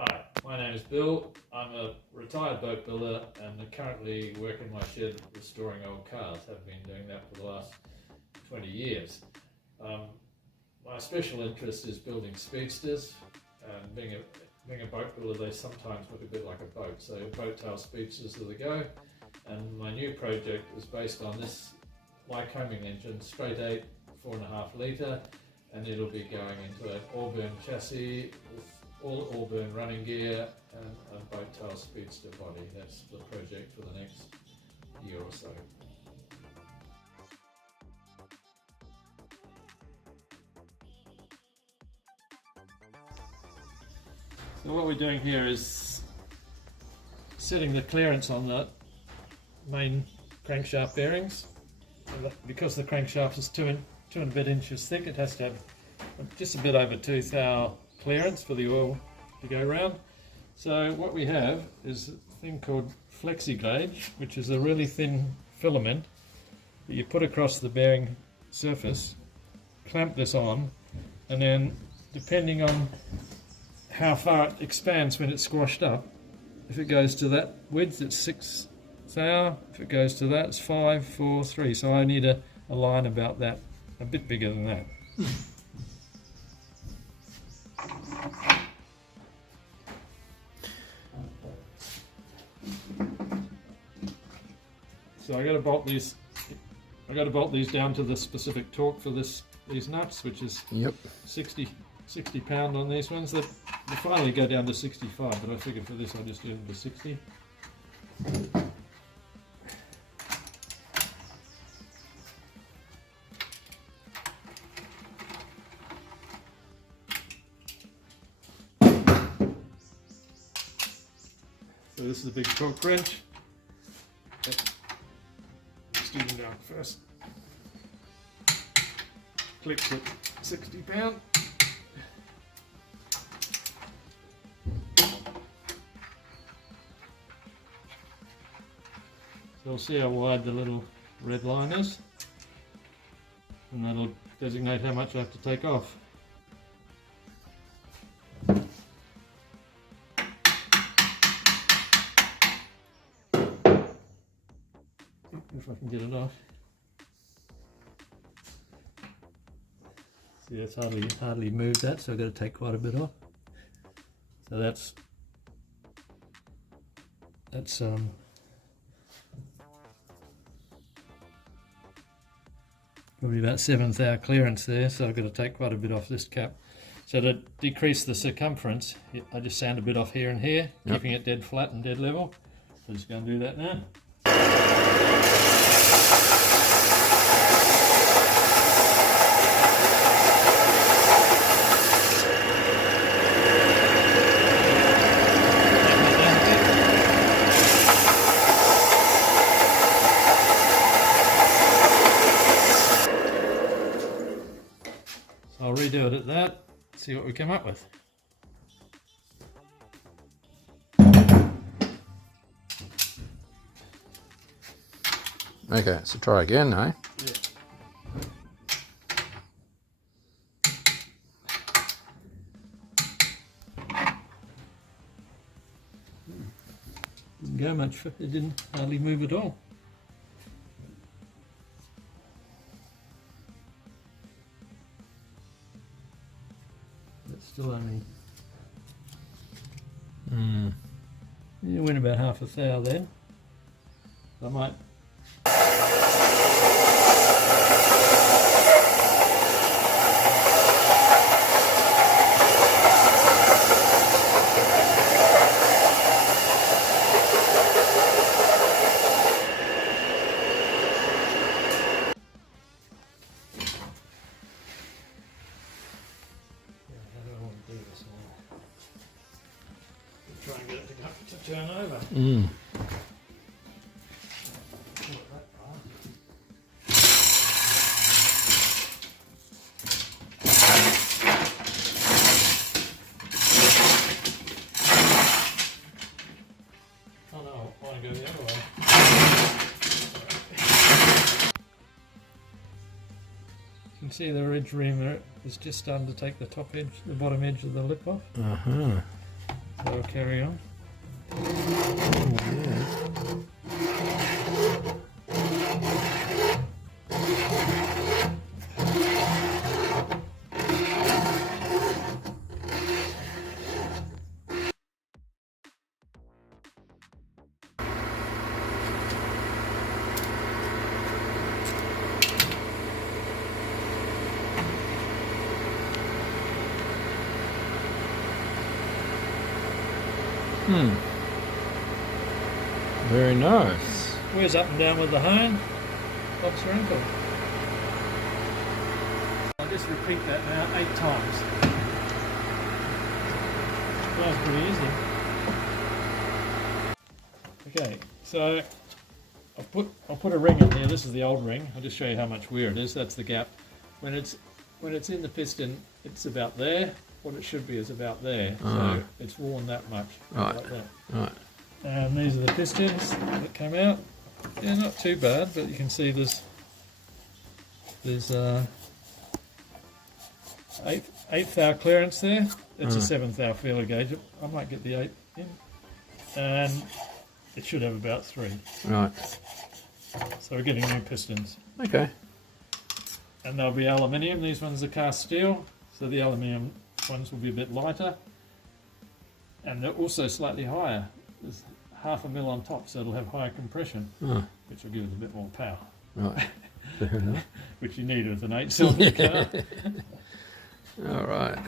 Hi, my name is Bill. I'm a retired boat builder and I currently work in my shed restoring old cars. Have been doing that for the last 20 years. My special interest is building speedsters. And being a boat builder, they sometimes look a bit like a boat. So boat tail speedsters are the go. And my new project is based on this Lycoming engine, straight 8, 4.5 litre, and it'll be going into an Auburn chassis with all Auburn running gear and a boat tail speedster body. That's the project for the next year or so. So what we're doing here is setting the clearance on the main crankshaft bearings. Because the crankshaft is 2 and a bit inches thick, it has to have just a bit over 2 thou clearance for the oil to go around. So what we have is a thing called FlexiGauge, which is a really thin filament that you put across the bearing surface, clamp this on, and then depending on how far it expands when it's squashed up, if it goes to that width it's 6 thou, if it goes to that it's 5, 4, 3. So I need a line about that, a bit bigger than that. So I got to bolt these down to the specific torque for these nuts, which is 60 pound on these ones. They finally go down to 65, but I figured for this I'll just do them to 60. So this is a big torque wrench. Let's do them down first. Clicks at 60 pound. So we'll see how wide the little red line is, and that'll designate how much I have to take off. If I can get it off. See, it's hardly moved that, so I've got to take quite a bit off. So that's probably about 7 thou clearance there, so I've got to take quite a bit off this cap. So to decrease the circumference, I just sand a bit off here and here, keeping it dead flat and dead level. So I'm just going to do that now. I'll redo it at that, see what we come up with. Okay, so try again, eh? Yeah. Didn't go much, it didn't hardly move at all. It's still only. It went about half a thou then. I might. Try and get it to turn over. Oh no, I want to go the other way. You can see the ridge reamer is just starting to take the top edge, the bottom edge of the lip off. So we'll carry on. Very nice. Where's up and down with the hone? Bob's your uncle. I'll just repeat that now 8 times. That was pretty easy. Okay, so I'll put a ring in here. This is the old ring. I'll just show you how much wear it is. That's the gap. When it's in the piston, it's about there. What it should be is about there. So it's worn that much. Right. Like that. Right. And these are the pistons that come out. Yeah, not too bad, but you can see there's eighth thou clearance there. It's a 7th thou feeler gauge. I might get the 8 in, and it should have about 3. Right. So we're getting new pistons, Okay. and they'll be aluminium. These ones are cast steel, so the aluminium ones will be a bit lighter, and they're also slightly higher. There's 0.5 mil on top, so it'll have higher compression, which will give it a bit more power. Right. Fair enough. Which you need with an 8-cylinder car. All right.